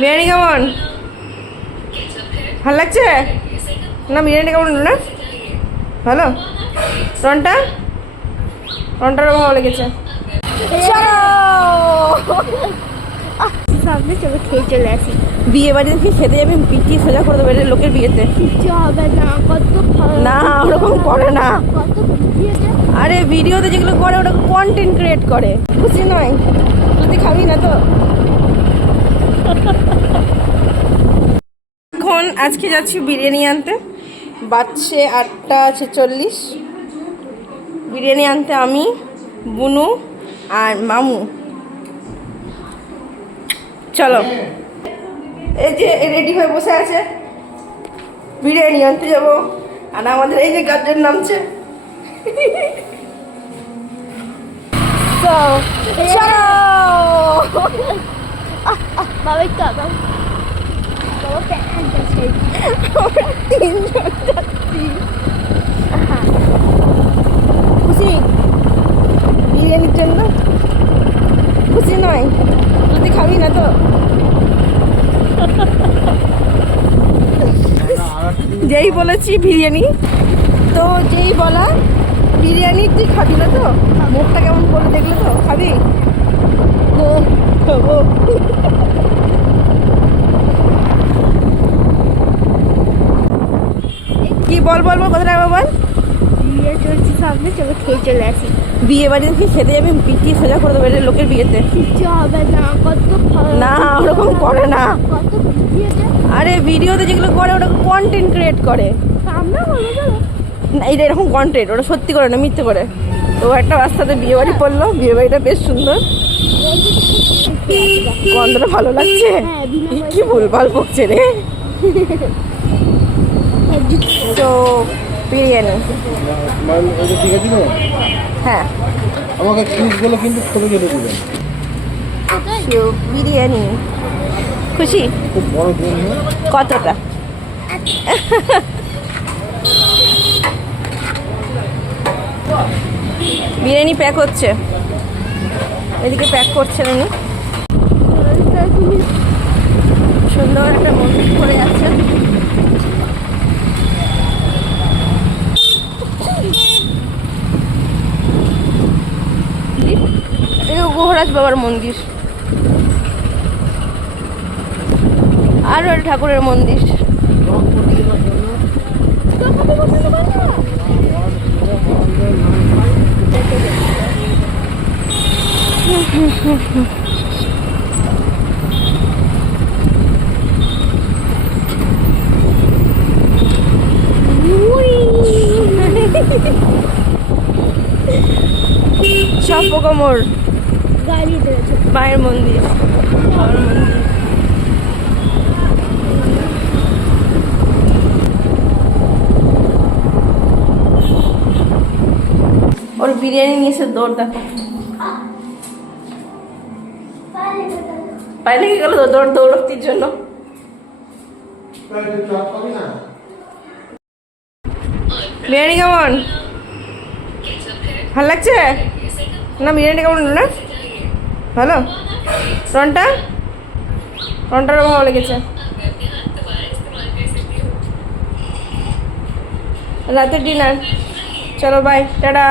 বিরিয়ানি কেমন? ভালো লাগছে? না বিরিয়ানি কেমন না? ভালো? রনটা? রনটারও ভালো লেগেছে। সামনে চলো খেয়ে চলে আসি। বিয়ে বাড়িতে কি খেতে যাবে পিটিয়ে সোজা করে দেবে এটা লোকের বিয়েতে। কিছু হবে না কত ভালো। না ওরকম করে না। আরে ভিডিওতে যেগুলো করে ওটা কন্টেন্ট ক্রিয়েট করে। খুশি নয়? যদি খাবি না তো? এখন আজকে যাচ্ছি বিরিয়ানি আনতে। বাজছে আটটা ছেচল্লিশ। বিরিয়ানি আনতে আমি বুনু আর মামু। চলো। এই যে রেডি হয়ে বসে আছে। বিরিয়ানি আনতে যাব। আর আমাদের এই যে গার্জেন নামছে। তো চলো। বাবা একটু আবার বাবা প্যান্ট আছে আমরা তিনজন যাচ্ছি। খুশি? বিরিয়ানির জন্য? খুশি নয়। যদি খাবি না তো? যেই বলেছি বিরিয়ানি তো যেই বলা বিরিয়ানি তুই খাবি না তো? মুখটা কেমন করে দেখলে তো? খাবি? হ্যাঁ, খাব কি বল বল বল কথাটা আবার বল। বিয়ে চলছে সামনে চলো খেয়ে চলে আসি। বিয়ে বাড়িতে কি খেতে যাবে পিটিয়ে সোজা করে দেবে লোকের বিয়েতে। কিছু হবে না কত না ওরকম করে না। কত আরে ভিডিওতে যেগুলো করে ওটা কন্টেন্ট ক্রিয়েট করে। আমরা না এটা এরকম কন্টেন্ট ওটা সত্যি করে না মিথ্যে করে। তো একটা রাস্তাতে বিয়ে বাড়ি পড়ল বিয়ে বাড়িটা বেশ সুন্দর। গন্ধটা ভালো লাগছে। হ্যাঁ, কি ভুলভাল বকছে রে। তো বিরিয়ানি। হ্যাঁ। আমাকে পিসগুলো কিন্তু ছোটো ছোটো দেবেন। বিরিয়ানি। খুশি? কতটা? বিরিয়ানি প্যাক হচ্ছে। এদিকে প্যাক করছেন উনি। সুন্দর একটা মন্দির করে যাচ্ছে এই গোহরাজ বাবার মন্দির। আরও ঠাকুরের মন্দির। গাড়ি দিয়েছে মায়ের মন্দির। ওর বিরিয়ানি নিয়ে এসে দৌড় দেখো। পায়ে লেগে গেল দৌড় দৌড়তির জন্য। বিরিয়ানি কেমন? ভালো লাগছে? না, বিরিয়ানি কেমন না? ভালো রনটা? রনটারও ভালো লেগেছে। রাতের ডিনার। চলো বাই টাটা।